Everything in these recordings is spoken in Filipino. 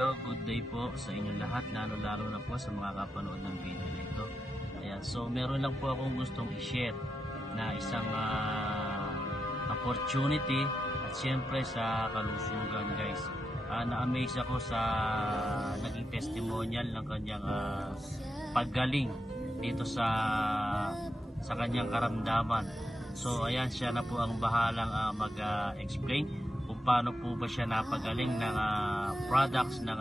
hello, good day po sa inyong lahat, lalo-lalo na po sa mga kapanood ng video na ito. Ayan, so meron lang po akong gustong i-share na isang opportunity at siyempre sa kalusugan, guys. Na-amaze ako sa naging testimonial ng kanyang paggaling dito sa kanyang karamdaman. So ayan, siya na po ang bahalang mag-explain kung paano po ba siya napagaling ng products ng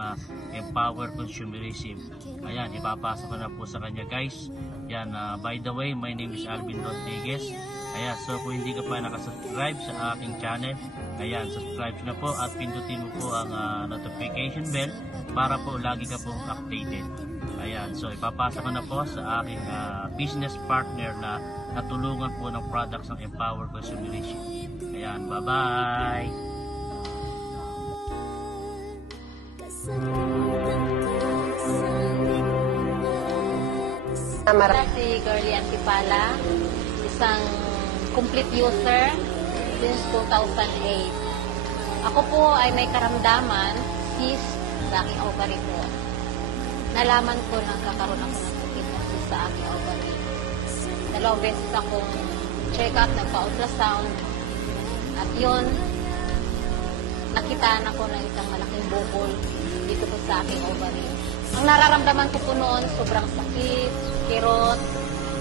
Empower Consumerism. Ayan, ipapasa ko na po sa kanya, guys. Yan, by the way, my name is Alvin Rodriguez. Ayan, so kung hindi ka pa nakasubscribe sa aking channel, ayan, subscribe na po at pindutin mo po ang notification bell para po lagi ka po updated. Ayan, so ipapasa ko na po sa aking business partner na natulungan po ng products ng Empower Consumerism. Ayan, bye-bye! Si Girlie Antipala, isang complete user since 2008. Ako po ay may karamdaman, cyst sa aking ovary po. Nalaman ko na kakaroon ako ng sakit sa aking ovary. 2 beses akong check-up, nagpa-ultrasound, at yun, nakitaan ako ng isang malaking bukol dito po sa aking ovary. Ang nararamdaman ko po noon, sobrang sakit, kirot,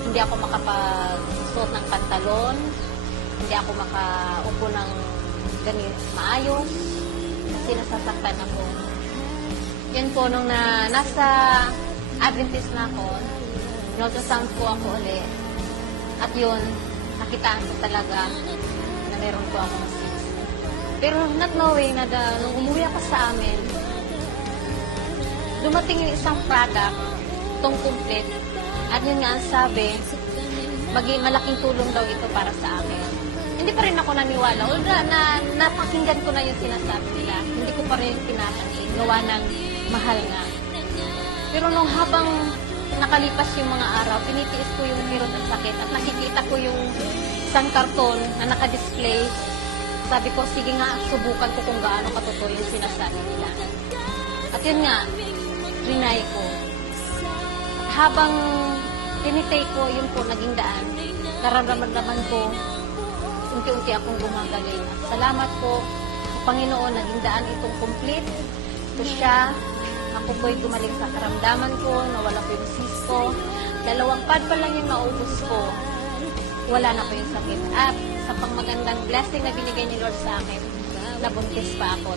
hindi ako makapagsuot ng pantalon, hindi ako makaupo ng ganito maayos, kasi nasasaktan ako. Yan po, nung nasa Adventist na ako, ultrasound po ako ulit. At yun, nakitaan ko talaga na meron po akong cyst. Pero not knowing na nung umuwi ako sa amin, dumating yung isang product, itong complete, at yun nga ang sabi, malaking tulong daw ito para sa akin. Hindi pa rin ako naniwala. Although napakinggan ko na yung sinasabi nila, hindi ko pa rin pinapansin, gawa ng mahal nga. Pero nung habang nakalipas yung mga araw, pinitiis ko yung kirot at sakit at nakikita ko yung isang karton na naka-display. Sabi ko, sige nga, subukan ko kung gaano katotoo yung sinasabi nila. At yun nga, trinay ko. Habang tinitake ko, yun po, naging daan. Nararamdaman ko, unti-unti akong gumagaling. Salamat po sa Panginoon, naging daan itong complete. Ito siya. Ako po'y gumaling sa karamdaman ko, nawala po yung cyst ko. 2 pad pa lang yung naubos ko. Wala na po yung sakit. At sa pangmagandang blessing na binigay ni Lord sa akin, nabuntis pa ako.